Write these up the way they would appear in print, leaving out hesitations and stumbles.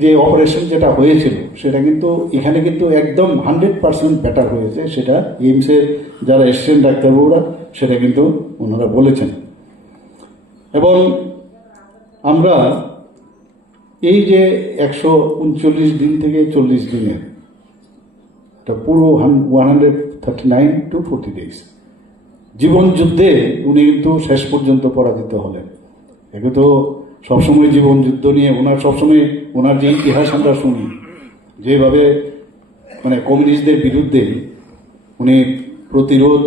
যে অপারেশন যেটা হয়েছিল সেটা কিন্তু এখানে কিন্তু একদম 100% বেটার হয়েছে, সেটা এইমসের যারা এসছেন ডাক্তারবাবুরা সেটা কিন্তু ওনারা বলেছেন। এবং আমরা এই যে 139 দিন থেকে 40 দিনে এটা পুরো 139 to 40 days জীবন যুদ্ধে উনি কিন্তু শেষ পর্যন্ত পরাজিত হলেন। একে তো সবসময় জীবন যুদ্ধ নিয়ে ওনার সবসময় ওনার যে ইতিহাস আমরা শুনি, যেভাবে মানে কমিউনিস্টদের বিরুদ্ধে উনি প্রতিরোধ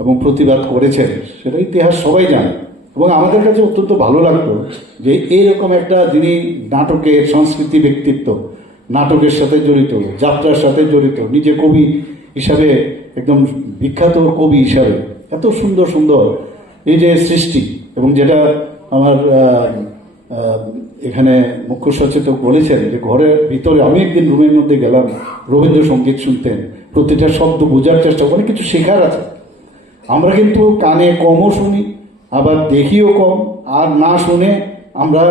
এবং প্রতিবাদ করেছেন সেটা ইতিহাস সবাই জানে। এবং আমাদের কাছে অত্যন্ত ভালো লাগতো যে এইরকম একটা যিনি নাটকের সংস্কৃতি ব্যক্তিত্ব, নাটকের সাথে জড়িত, যাত্রার সাথে জড়িত, নিজে কবি হিসাবে একদম বিখ্যাত কবি হিসাবে এত সুন্দর সুন্দর এই যে সৃষ্টি, এবং যেটা আমার এখানে মুখ্য সচেতক বলেছেন যে ঘরের ভিতরে আমি একদিন রুমের মধ্যে গেলাম, রবীন্দ্রসঙ্গীত শুনতেন, প্রতিটা শব্দ বোঝার চেষ্টা, অনেক কিছু শেখার আছে। আমরা কিন্তু কানে কমও শুনি, আবার দেখিও কম, আর না শুনে আমরা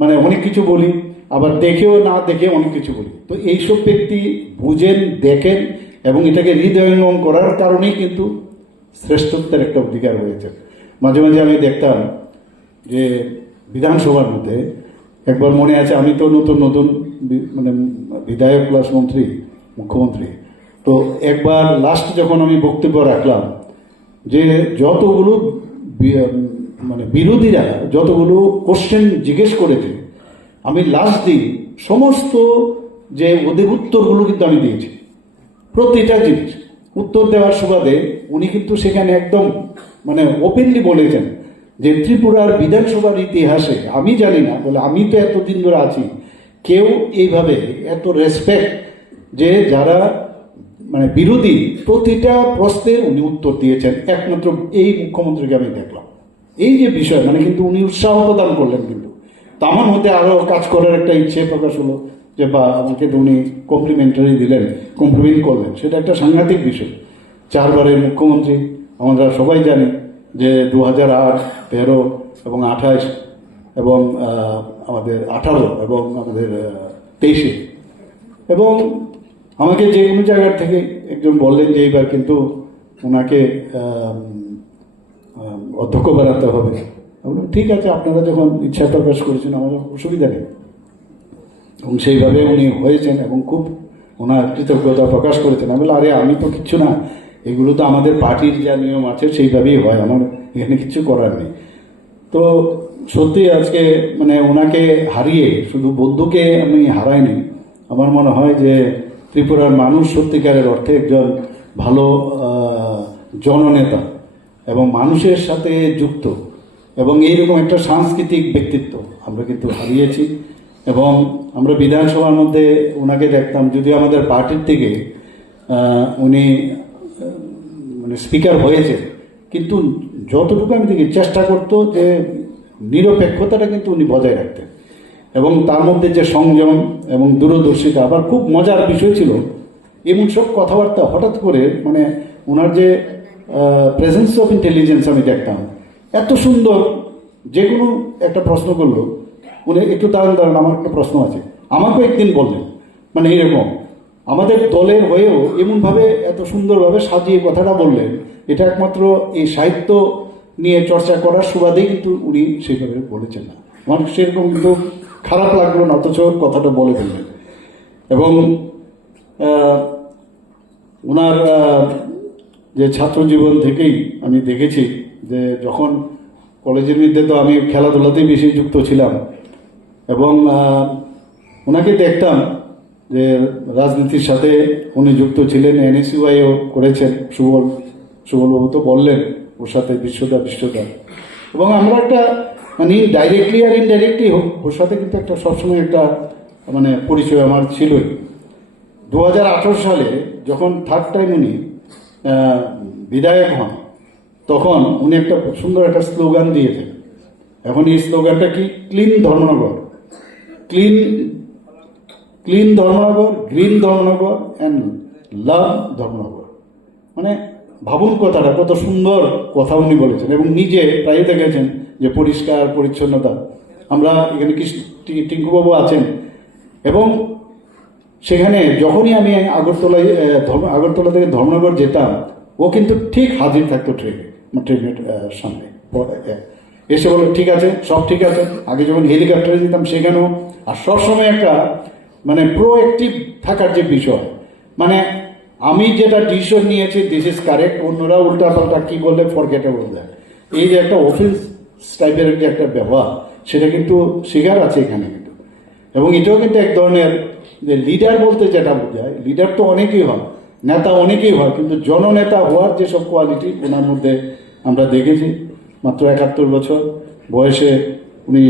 মানে অনেক কিছু বলি, আবার দেখেও না দেখে অনেক কিছু বলি। তো এইসব ব্যক্তি বুঝেন, দেখেন এবং এটাকে হৃদয়ঙ্গম করার কারণেই কিন্তু শ্রেষ্ঠত্বের একটা অধিকার হয়েছে। মাঝে মাঝে আমি দেখতাম যে বিধানসভার মধ্যে একবার মনে আছে, আমি তো নতুন নতুন মানে বিধায়ক প্লাস মন্ত্রী, মুখ্যমন্ত্রী, তো একবার লাস্ট যখন আমি বক্তব্য রাখলাম যে যতগুলো মানে বিরোধীরা যতগুলো কোশ্চেন জিজ্ঞেস করেছে, আমি লাস্ট দিন সমস্ত যে ওদের উত্তরগুলো কিন্তু আমি দিয়েছি, প্রতিটা জিনিস উত্তর দেওয়ার সুবাদে উনি কিন্তু সেখানে একদম মানে ওপেনলি বলেছেন যে ত্রিপুরার বিধানসভার ইতিহাসে আমি জানি না, বলে আমি তো এতদিন ধরে আছি, কেউ এইভাবে এত রেসপেক্ট যে যারা মানে বিরোধী প্রতিটা প্রশ্নের উনি উত্তর দিয়েছেন, একমাত্র এই মুখ্যমন্ত্রীকে আমি দেখলাম। এই যে বিষয় মানে কিন্তু উনি উৎসাহ প্রদান করলেন, কিন্তু তো আমার মধ্যে আরও কাজ করার একটা ইচ্ছে প্রকাশ হলো যে বা আমাকে তো উনি কমপ্লিমেন্টারি দিলেন, কমপ্লিমেন্ট করলেন, সেটা একটা সাংঘাতিক বিষয়। 4 বারের মুখ্যমন্ত্রী আমরা সবাই জানি যে 2008, 13 এবং 28 এবং আমাদের 18 এবং আমাদের 23-এ, এবং আমাকে যে কোনো জায়গার থেকে একজন বললেন যে এইবার কিন্তু ওনাকে অধ্যক্ষ বানাতে হবে। ঠিক আছে, আপনারা যখন ইচ্ছা প্রকাশ করেছেন আমার অসুবিধা নেই, এবং সেইভাবে উনি হয়েছেন এবং খুব ওনার কৃতজ্ঞতা প্রকাশ করেছেন। আমি বলি আরে আমি তো কিচ্ছু না, এগুলো তো আমাদের পার্টির যা নিয়ম আছে সেইভাবেই হয়, আমার এখানে কিছু করার নেই। তো সত্যি আজকে মানে ওনাকে হারিয়ে শুধু বন্ধুকে আমি হারাইনি, আমার মনে হয় যে ত্রিপুরার মানুষ সত্যিকারের অর্থে একজন ভালো জননেতা এবং মানুষের সাথে যুক্ত এবং এইরকম একটা সাংস্কৃতিক ব্যক্তিত্ব আমরা কিন্তু হারিয়েছি। এবং আমরা বিধানসভার মধ্যে ওনাকে দেখতাম, যদি আমাদের পার্টির থেকে উনি মানে স্পিকার হয়েছে, কিন্তু যতটুকু আমি দেখি চেষ্টা করতো যে নিরপেক্ষতাটা কিন্তু উনি বজায় রাখতেন, এবং তার মধ্যে যে সংযম এবং দূরদর্শিতা। আবার খুব মজার বিষয় ছিল এমন সব কথাবার্তা হঠাৎ করে মানে ওনার যে প্রেজেন্স অফ ইন্টেলিজেন্স আমি দেখতাম এত সুন্দর, যে কোনো একটা প্রশ্ন করলো উনি একটু দাঁড়ান আমার একটা প্রশ্ন আছে, আমাকেও একদিন বললেন, মানে এরকম আমাদের দলের হয়েও এমনভাবে এত সুন্দরভাবে সাজিয়ে কথাটা বললেন। এটা একমাত্র এই সাহিত্য নিয়ে চর্চা করার সুবাদেই কিন্তু উনি সেইভাবে বলেছেন না, আমার সেরকম কিন্তু খারাপ লাগলো না, অথচ কথাটা বলে ফেললেন। এবং ওনার যে ছাত্র জীবন থেকেই আমি দেখেছি যে যখন কলেজের মধ্যে তো আমি খেলাধুলাতেই বেশি যুক্ত ছিলাম, এবং ওনাকে দেখতাম যে রাজনীতির সাথে উনি যুক্ত ছিলেন, NSUIও করেছেন, সুবলবাবু তো বললেন ওর সাথে বিশ্বদা, এবং আমরা একটা মানে ডাইরেক্টলি আর ইনডাইরেক্টলি হোক ওর সাথে কিন্তু একটা সবসময় একটা মানে পরিচয় আমার ছিলই। 2018 সালে যখন 3rd টাইম উনি বিধায়ক হন, তখন উনি একটা সুন্দর একটা স্লোগান দিয়েছেন। এখন এই স্লোগানটা কি? Clean Dharmanagar, clean Dharmanagar, green Dharmanagar and love Dharmanagar. মানে ভাবুন কথাটা কত সুন্দর কথা উনি বলেছেন, এবং নিজে প্রায় দেখেছেন যে পরিষ্কার পরিচ্ছন্নতা। আমরা এখানে টিঙ্কুবাবু আছেন, এবং সেখানে যখনই আমি আগরতলা থেকে ধর্মনগর যেতাম, ও কিন্তু ঠিক হাজির থাকতো ট্রেনের সামনে এসে বলে ঠিক আছে, সব ঠিক আছে। আগে যখন হেলিকপ্টারে যেতাম সেখানেও, আর সবসময় একটা মানে প্রোঅ্যাক্টিভ থাকার যে বিষয়, মানে আমি যেটা ডিসিশন নিয়েছি দিস ইজ কারেক্ট, অন্যরা উল্টাপাল্টা কি বললে ফরগেটেবল দেয়, এই যে একটা অফিস টাইপের যে একটা ব্যবহার, সেটা কিন্তু শিকার আছে এখানে কিন্তু। এবং এটাও কিন্তু এক ধরনের যে লিডার বলতে যেটা বোঝায়, লিডার তো অনেকেই হয়, নেতা অনেকেই হয়, কিন্তু জননেতা হওয়ার যেসব কোয়ালিটি ওনার মধ্যে আমরা দেখেছি। মাত্র 71 বছর বয়সে উনি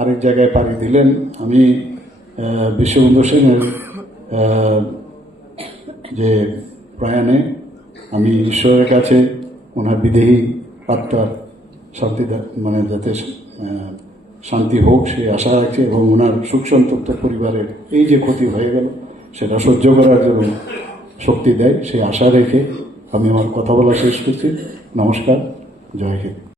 আরেক জায়গায় পাড়ি দিলেন। আমি বিশ্ববন্ধু সেনের যে প্রয়াণে আমি ঈশ্বরের কাছে ওনার বিদেহী আত্মার শান্তি মানে যাতে শান্তি হোক সেই আশা রাখছি, এবং ওনার সুখ সন্তপ্ত পরিবারের এই যে ক্ষতি হয়ে গেল সেটা সহ্য করার জন্য শক্তি দেয়, সেই আশা রেখে আমি আমার কথা বলা শেষ করছি। নমস্কার, জয় হিন্দ।